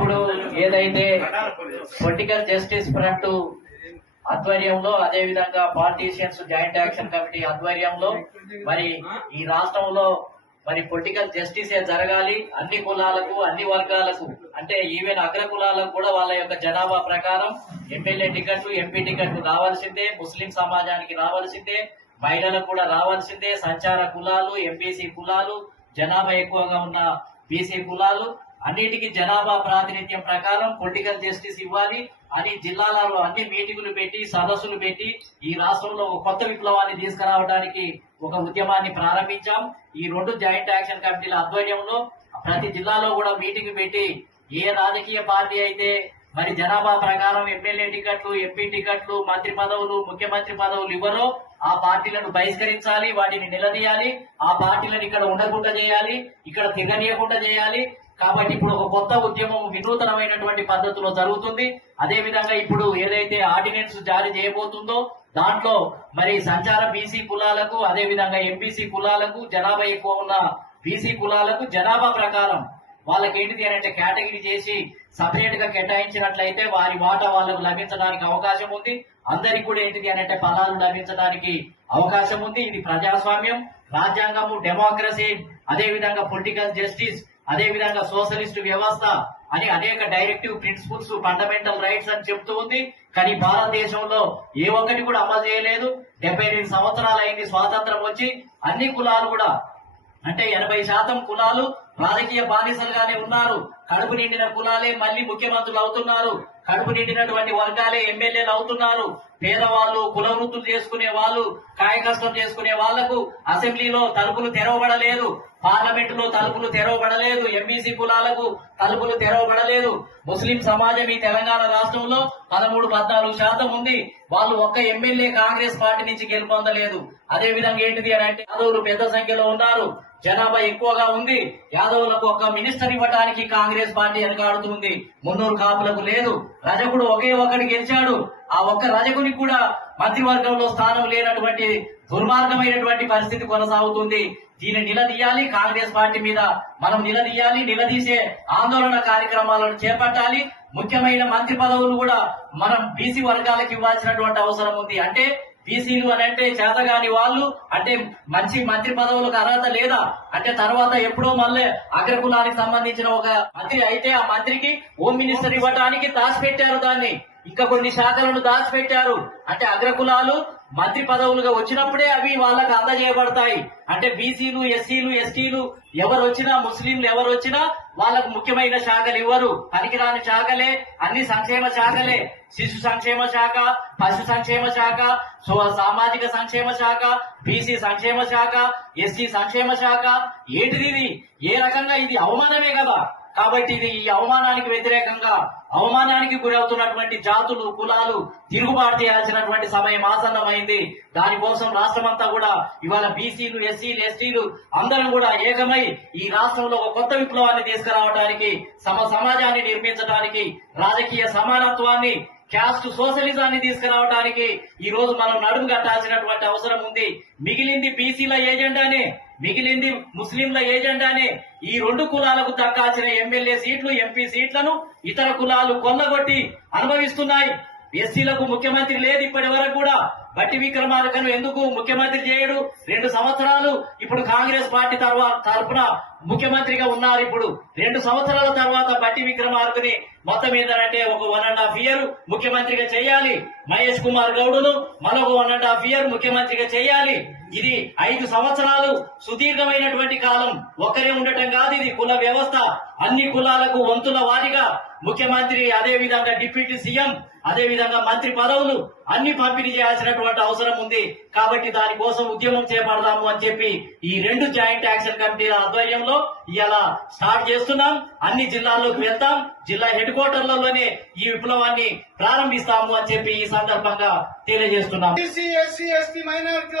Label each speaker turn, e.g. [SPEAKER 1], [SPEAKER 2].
[SPEAKER 1] ఇప్పుడు ఏదైతే political justice front ఆధ్వర్యంలో అదే విధంగా పాలిటీషియన్స్ జాయింట్ యాక్షన్ కమిటీ ఆధ్వర్యంలో మరి ఈ రాష్ట్రంలో మరి పొలిటికల్ జస్టిస్ జరగాలి. అన్ని కులాలకు అన్ని వర్గాలకు అంటే ఈవెన్ అగ్ర కులాలకు కూడా వాళ్ళ యొక్క జనాభా ప్రకారం ఎమ్మెల్యే టికెట్లు ఎంపీ టికెట్లు రావాల్సిందే ముస్లిం సమాజానికి రావాల్సిందే మహిళలకు కూడా రావాల్సిందే సంచార కులాలు ఎంపీసీ కులాలు జనాభా ఎక్కువగా ఉన్న బీసీ కులాలు అన్నిటికీ జనాభా ప్రాతినిధ్యం ప్రకారం పొలిటికల్ జస్టిస్ ఇవ్వాలి. అని జిల్లాలలో అన్ని మీటింగులు పెట్టి సదస్సులు పెట్టి ఈ రాష్ట్రంలో ఒక కొత్త విప్లవాన్ని తీసుకురావడానికి ఒక ఉద్యమాన్ని ప్రారంభించాం. ఈ రెండు జాయింట్ యాక్షన్ కమిటీల ఆధ్వర్యంలో ప్రతి జిల్లాలో కూడా మీటింగ్ పెట్టి ఏ రాజకీయ పార్టీ అయితే మరి జనాభా ప్రకారం ఎమ్మెల్యే టికెట్లు ఎంపీ టికెట్లు మంత్రి పదవులు ముఖ్యమంత్రి పదవులు ఇవ్వరో ఆ పార్టీలను బహిష్కరించాలి వాటిని నిలదీయాలి ఆ పార్టీలను ఇక్కడ ఉండకుండా చేయాలి ఇక్కడ తిరగనీయకుండా చేయాలి. కాబట్టి ఇప్పుడు ఒక కొత్త ఉద్యమం వినూతనమైనటువంటి పద్ధతిలో జరుగుతుంది. అదే విధంగా ఇప్పుడు ఏదైతే ఆర్డినెన్స్ జారీ చేయబోతుందో దాంట్లో మరి సంచార బీసీ కులాలకు అదే విధంగా ఎంబీసీ కులాలకు జనాభా ఎక్కువ ఉన్న బీసీ కులాలకు జనాభా ప్రకారం వాళ్ళకి ఏంటిది అని అంటే కేటగిరీ చేసి సపరేట్గా కేటాయించినట్లయితే వారి వాటా వాళ్ళకు లభించడానికి అవకాశం ఉంది. అందరికి కూడా ఏంటిది అని అంటే ఫలాలు లభించడానికి అవకాశం ఉంది. ఇది ప్రజాస్వామ్యం రాజ్యాంగము డెమోక్రసీ అదేవిధంగా పొలిటికల్ జస్టిస్ అదేవిధంగా సోషలిస్ట్ వ్యవస్థ అని అనేక డైరెక్టివ్ ప్రిన్సిపల్స్ ఫండమెంటల్ రైట్స్ అని చెప్తూ ఉంది. కానీ భారతదేశంలో ఏ ఒక్కటి కూడా అమలు చేయలేదు. డెబ్బై ఎనిమిది సంవత్సరాలు అయింది స్వాతంత్రం వచ్చి. అన్ని కులాలు కూడా అంటే ఎనభై శాతం కులాలు రాజకీయ బానిసలుగానే ఉన్నారు. కడుపు నిండిన కులాలే మళ్ళీ ముఖ్యమంత్రులు అవుతున్నారు. కడుపు నిండినటువంటి వర్గాలే ఎమ్మెల్యేలు అవుతున్నారు. పేదవాళ్ళు కుల వృత్తులు చేసుకునే వాళ్ళు కాయకష్టం చేసుకునే వాళ్ళకు అసెంబ్లీలో తలుపులు తెరవబడలేదు. పార్లమెంట్లో తలుపులు తెరవబడలేదు. ఎంబీసీ కులాలకు తలుపులు తెరవబడలేదు. ముస్లిం సమాజం ఈ తెలంగాణ రాష్ట్రంలో పదమూడు పద్నాలుగు శాతం ఉంది. వాళ్ళు ఒక్క ఎమ్మెల్యే కాంగ్రెస్ పార్టీ నుంచి గెలుపొందలేదు. అదే విధంగా ఏంటిది అని అంటే యాదవులు పెద్ద సంఖ్యలో ఉన్నారు. జనాభా ఎక్కువగా ఉంది. యాదవులకు ఒక మినిస్టర్ ఇవ్వడానికి కాంగ్రెస్ పార్టీ వెనకాడుతుంది మున్నూరు కాపులకు లేదు. రజకుడు ఒకే ఒకటి గెలిచాడు. ఆ ఒక్క రజకునికి కూడా మంత్రివర్గంలో స్థానం లేనటువంటి దుర్మార్గమైనటువంటి పరిస్థితి కొనసాగుతుంది. దీన్ని నిలదీయాలి. కాంగ్రెస్ పార్టీ మీద మనం నిలదీయాలి. నిలదీసే ఆందోళన కార్యక్రమాలను చేపట్టాలి. ముఖ్యమైన మంత్రి పదవులు కూడా మనం బీసీ వర్గాలకు ఇవ్వాల్సినటువంటి అవసరం ఉంది. అంటే బీసీలు అని అంటే చేతగాని వాళ్ళు అంటే మంచి మంత్రి పదవులకు అర్హత లేదా? అంటే తర్వాత ఎప్పుడో మళ్ళీ అగ్రకులానికి సంబంధించిన ఒక మంత్రి అయితే ఆ మంత్రికి హోమ్ మినిస్టర్ ఇవ్వడానికి దాచిపెట్టారు దాన్ని. ఇంకా కొన్ని శాఖలను దాచిపెట్టారు. అంటే అగ్రకులాలు మంత్రి పదవులుగా వచ్చినప్పుడే అవి వాళ్ళకి అందజేయబడతాయి. అంటే బీసీలు ఎస్సీలు ఎస్టీలు ఎవరు వచ్చినా ముస్లింలు ఎవరు వచ్చినా వాళ్ళకు ముఖ్యమైన శాఖలు ఇవ్వరు. పనికిరాని శాఖలే అన్ని సంక్షేమ శాఖలే. శిశు సంక్షేమ శాఖ పశు సంక్షేమ శాఖ సో సామాజిక సంక్షేమ శాఖ బీసీ సంక్షేమ శాఖ ఎస్సీ సంక్షేమ శాఖ. ఏంటిది ఇది? ఏ రకంగా ఇది అవమానమే కదా? కాబట్టి ఇది ఈ అవమానానికి వ్యతిరేకంగా అవమానానికి గురవుతున్నటువంటి జాతులు కులాలు తిరుగుబాటు చేయాల్సినటువంటి సమయం ఆసన్నమైంది. దానికోసం రాష్ట్రమంతా కూడా ఇవాళ బీసీలు ఎస్సీలు ఎస్టీలు అందరం కూడా ఏకమై ఈ రాష్ట్రంలో ఒక కొత్త విప్లవాన్ని తీసుకురావడానికి సమ సమాజాన్ని నిర్మించడానికి రాజకీయ సమానత్వాన్ని క్యాస్ట్ సోషలిజాన్ని తీసుకురావడానికి ఈ రోజు మనం నడుము కట్టాల్సినటువంటి అవసరం ఉంది. మిగిలింది బీసీల ఏజెండానే. మిగిలింది ముస్లింల ఏజెండానే. ఈ రెండు కులాలకు దక్కాల్సిన ఎమ్మెల్యే సీట్లు ఎంపీ సీట్లను ఇతర కులాలు కొల్లగొట్టి అనుభవిస్తున్నాయి. ఎస్సీలకు ముఖ్యమంత్రి లేదు ఇప్పటి వరకు కూడా. బట్టి విక్రమార్కను ఎందుకు ముఖ్యమంత్రి చేయడు? రెండు సంవత్సరాలు ఇప్పుడు కాంగ్రెస్ పార్టీ తర్వాత తరఫున ముఖ్యమంత్రిగా ఉన్నారు ఇప్పుడు. రెండు సంవత్సరాల తర్వాత బట్టి విక్రమార్కని మొత్తం ఏంటంటే ఒక వన్ అండ్ హాఫ్ ఇయర్ ముఖ్యమంత్రిగా చేయాలి. మహేష్ కుమార్ గౌడును మరొక వన్ అండ్ హాఫ్ ఇయర్ ముఖ్యమంత్రిగా చేయాలి. ఇది ఐదు సంవత్సరాలు సుదీర్ఘమైనటువంటి కాలం. ఒక్కరే ఉండటం కాదు ఇది కుల వ్యవస్థ. అన్ని కులాలకు వంతుల వారిగా ముఖ్యమంత్రి అదే విధంగా డిప్యూటీ సీఎం అదే విధంగా మంత్రి పదవులు అన్ని పంపిణీ చేయాల్సినటువంటి అవసరం ఉంది. కాబట్టి దానికోసం ఉద్యమం చేపడదాము అని చెప్పి ఈ రెండు జాయింట్ యాక్షన్ కమిటీల ఆధ్వర్యంలో ఇలా స్టార్ట్ చేస్తున్నాం. అన్ని జిల్లాల్లోకి వెళ్తాం. జిల్లా హెడ్ క్వార్టర్లలోనే ఈ విప్లవాన్ని ప్రారంభిస్తాము అని చెప్పి ఈ సందర్భంగా తెలియజేస్తున్నాం.
[SPEAKER 2] బీసీ ఎస్సీ ఎస్టీ మైనారిటీల